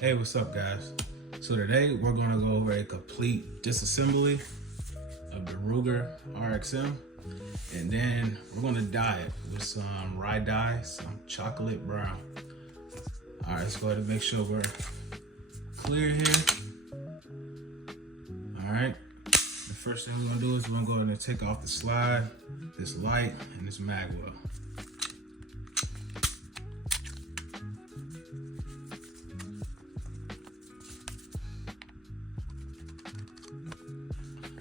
Hey, what's up guys? So today we're gonna go over a complete disassembly of the Ruger RXM, and then we're gonna dye it with some rye dye, some chocolate brown. All right, let's go ahead and make sure we're clear here. All right, the first thing we're gonna do is we're gonna go ahead and take off the slide, this light, and this mag well.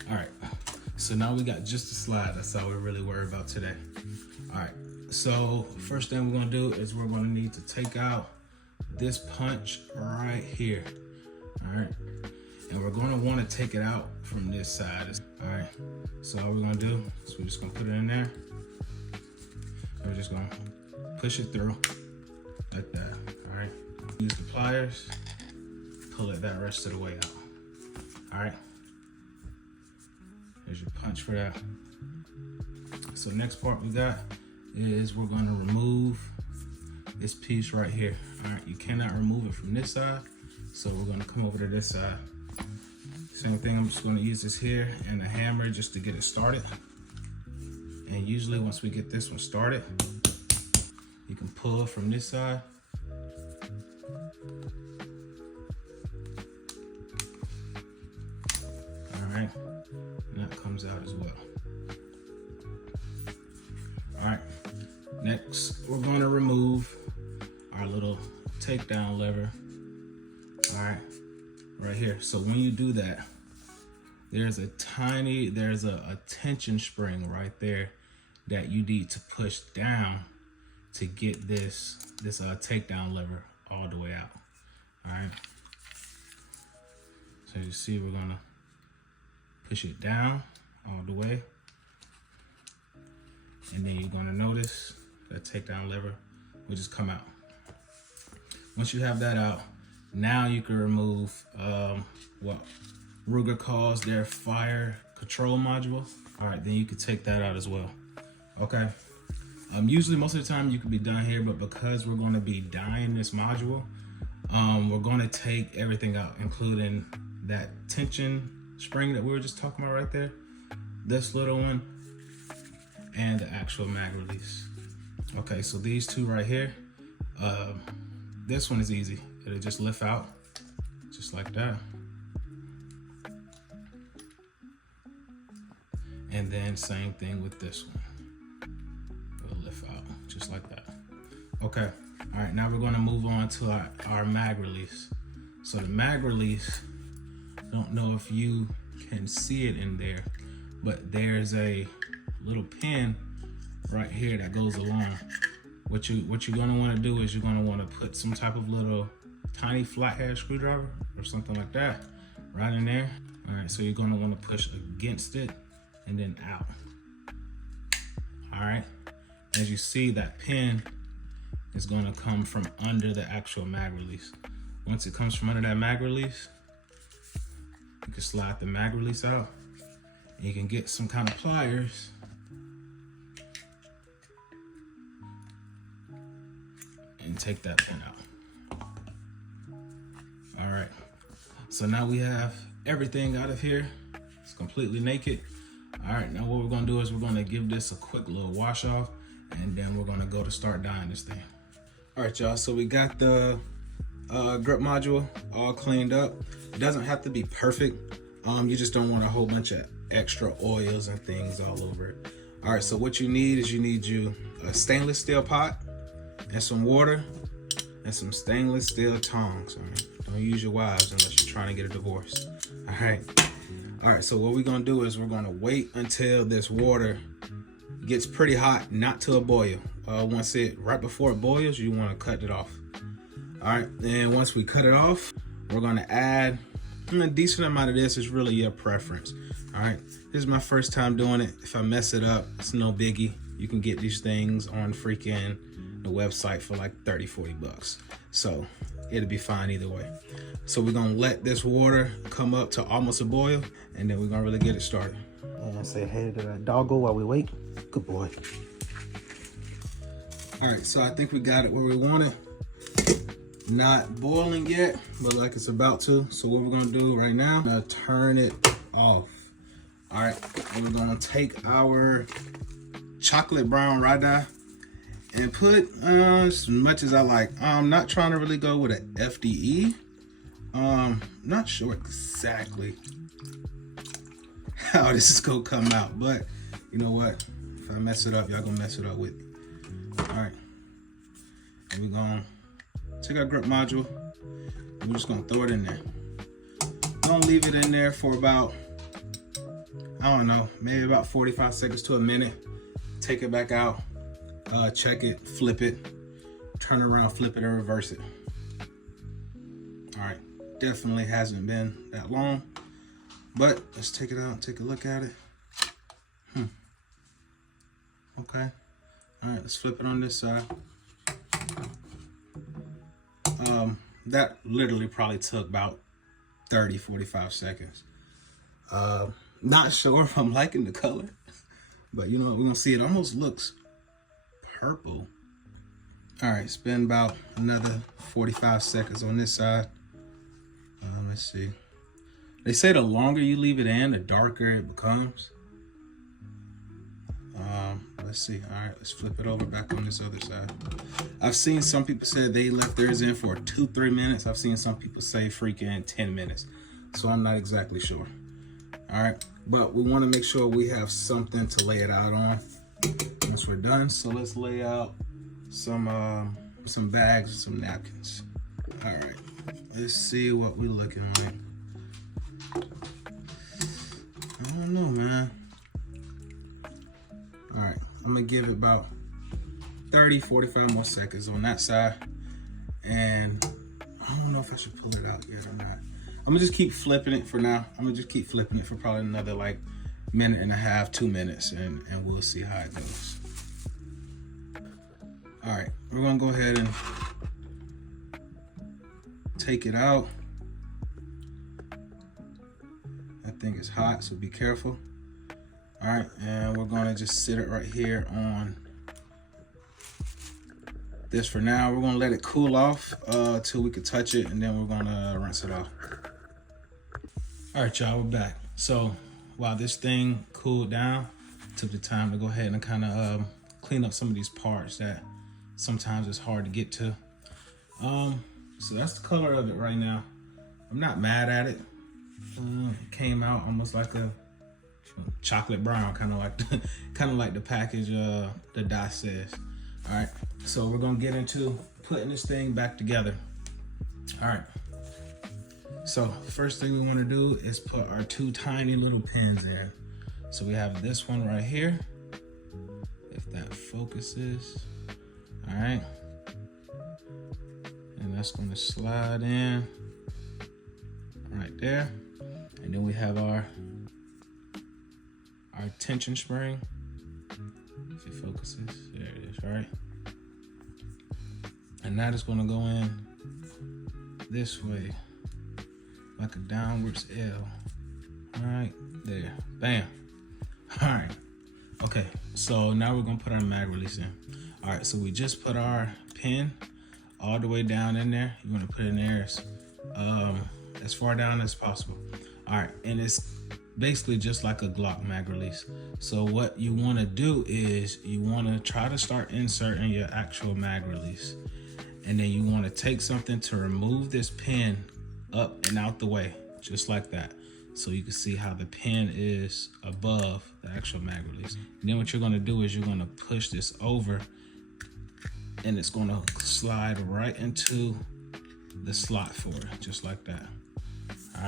All right, so now we got just the slide. That's all we're really worried about today. All right, so first thing we're gonna do is we're gonna need to take out this punch right here. All right, and we're gonna wanna take it out from this side. All right, so all we're gonna do is we're just gonna put it in there. We're just gonna push it through like that, all right? Use the pliers, pull it that rest of the way out, all right? There's your punch for that. So next part we got is we're gonna remove this piece right here. All right, you cannot remove it from this side, so we're gonna come over to this side. Same thing, I'm just gonna use this here and a hammer just to get it started. And usually once we get this one started, you can pull from this side. All right, and that comes out as well. All right, next we're going to remove our little takedown lever. All right, right here. So when you do that, there's a tension spring right there that you need to push down to get this takedown lever all the way out. All right, so you see we're gonna push it down all the way, and then you're gonna notice that takedown lever will just come out. Once you have that out, now you can remove what Ruger calls their fire control module. All right, then you can take that out as well. Okay, usually most of the time you could be done here, but because we're gonna be dyeing this module, we're gonna take everything out, including that tension spring that we were just talking about right there, this little one, and the actual mag release. Okay, so these two right here, this one is easy. It'll just lift out, just like that. And then same thing with this one. It'll lift out, just like that. Okay, all right, now we're gonna move on to our mag release. So the mag release, don't know if you can see it in there, but there's a little pin right here that goes along. What you're gonna wanna do is you're gonna wanna put some type of little tiny flathead screwdriver or something like that right in there. All right, so you're gonna wanna push against it and then out. All right, as you see, that pin is gonna come from under the actual mag release. Once it comes from under that mag release, you can slide the mag release out, and you can get some kind of pliers and take that pin out. All right, so now we have everything out of here. It's completely naked. All right, now what we're gonna do is we're gonna give this a quick little wash off, and then we're gonna go to start dyeing this thing. All right, y'all, so we got the grip module all cleaned up. It doesn't have to be perfect. You just don't want a whole bunch of extra oils and things all over it. All right, so what you need is you a stainless steel pot and some water and some stainless steel tongs. All right, don't use your wives unless you're trying to get a divorce. All right, so what we're gonna do is we're gonna wait until this water gets pretty hot, not to a boil. Right before it boils, you wanna cut it off. All right, and once we cut it off, we're gonna add a decent amount of this. Is really your preference. All right, this is my first time doing it. If I mess it up, it's no biggie. You can get these things on freaking the website for like 30-40 bucks. So it'll be fine either way. So we're gonna let this water come up to almost a boil, and then we're gonna really get it started. And say hey to that doggo while we wait. Good boy. All right, so I think we got it where we want it. not boiling yet, but like it's about to. So what we're gonna do right now, turn it off. All right, and we're gonna take our chocolate brown rye dye and put as much as I like. I'm not trying to really go with an FDE. Not sure exactly how this is gonna come out, but you know what? If I mess it up, y'all gonna mess it up with me. All right, and we're gonna take our grip module and we're just gonna throw it in there. Gonna leave it in there for about, I don't know, maybe about 45 seconds to a minute. Take it back out, check it, flip it, turn it around, flip it, and reverse it. All right, definitely hasn't been that long, but let's take it out and take a look at it. Okay, all right, let's flip it on this side. That literally probably took about 30-45 seconds. Not sure if I'm liking the color, but you know what, we're gonna see. It almost looks purple. All right, it's been about another 45 seconds on this side. Let's see. They say the longer you leave it in, the darker it becomes. Let's see. All right, let's flip it over back on this other side. I've seen some people say they left theirs in for 2-3 minutes. I've seen some people say freaking 10 minutes. So I'm not exactly sure. All right, but we want to make sure we have something to lay it out on once we're done. So let's lay out some bags and some napkins. All right, let's see what we're looking like. I don't know, man. All right, I'm gonna give it about 30-45 more seconds on that side. And I don't know if I should pull it out yet or not. I'm gonna just keep flipping it for now. I'm gonna just keep flipping it for probably another like minute and a half, 2 minutes, and we'll see how it goes. All right, we're gonna go ahead and take it out. That thing is hot, so be careful. All right, and we're gonna just sit it right here on this for now. We're gonna let it cool off till we can touch it, and then we're gonna rinse it off. All right, y'all, we're back. So while this thing cooled down, took the time to go ahead and kind of clean up some of these parts that sometimes it's hard to get to. So that's the color of it right now. I'm not mad at it. It came out almost like a chocolate brown, kind of like the package the dye says. All right, so we're gonna get into putting this thing back together. All right, so first thing we want to do is put our 2 tiny little pins in. So we have this one right here, if that focuses. All right, and that's going to slide in right there. And then we have our tension spring. If it focuses, there it is, right? And that is going to go in this way, like a downwards L. All right, there, bam. All right, okay, so now we're gonna put our mag release in. All right, so we just put our pin all the way down in there. You wanna put it in there as far down as possible. All right, and it's basically just like a Glock mag release. So what you wanna do is you wanna try to start inserting your actual mag release. And then you wanna take something to remove this pin up and out the way, just like that. So you can see how the pin is above the actual mag release. And then what you're gonna do is you're gonna push this over and it's gonna slide right into the slot for it, just like that. All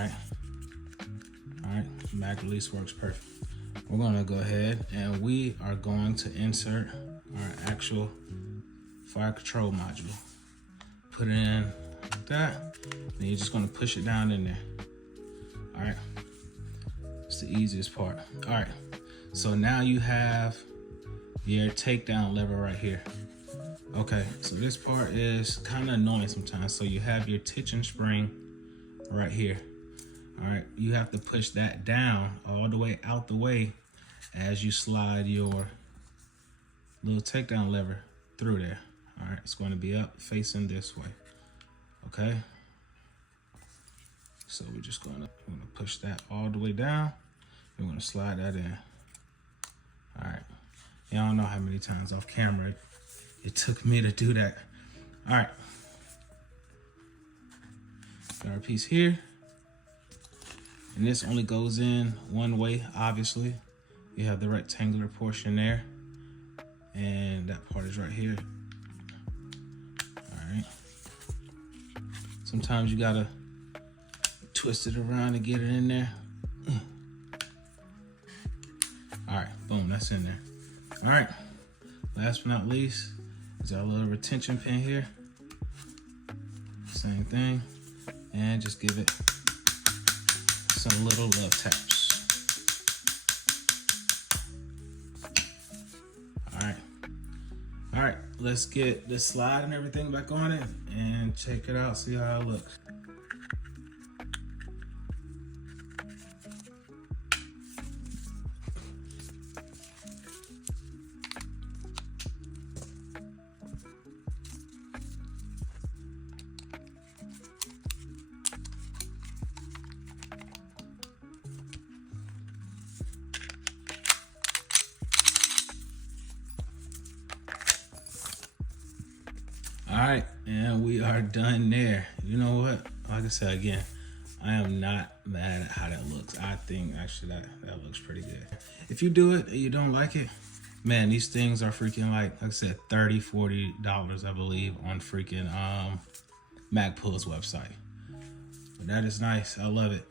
right, mag release works perfect. We're gonna go ahead and we are going to insert our actual fire control module. Put it in like that, then you're just gonna push it down in there. All right, it's the easiest part. All right, so now you have your takedown lever right here. Okay, so this part is kind of annoying sometimes. So you have your tension spring right here. All right, you have to push that down all the way out the way as you slide your little takedown lever through there. All right, it's going to be up facing this way. Okay. So we're gonna push that all the way down. We're gonna slide that in. All right. Y'all don't know how many times off camera it took me to do that. All right. Got our piece here. And this only goes in one way, obviously. You have the rectangular portion there. And that part is right here. All right. Sometimes you gotta twist it around and get it in there. All right, boom, that's in there. All right, last but not least is our little retention pin here. Same thing, and just give it some little love taps. All right, let's get the slide and everything back on it and check it out, see how it looks. All right, and we are done there. You know what? Like I said again, I am not mad at how that looks. I think actually that looks pretty good. If you do it and you don't like it, man, these things are freaking like I said, $30, $40, I believe, on freaking Magpull's website. But that is nice. I love it.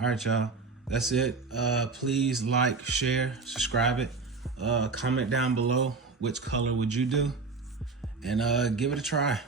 All right, y'all. That's it. Please like, share, subscribe it. Comment down below which color would you do, and give it a try.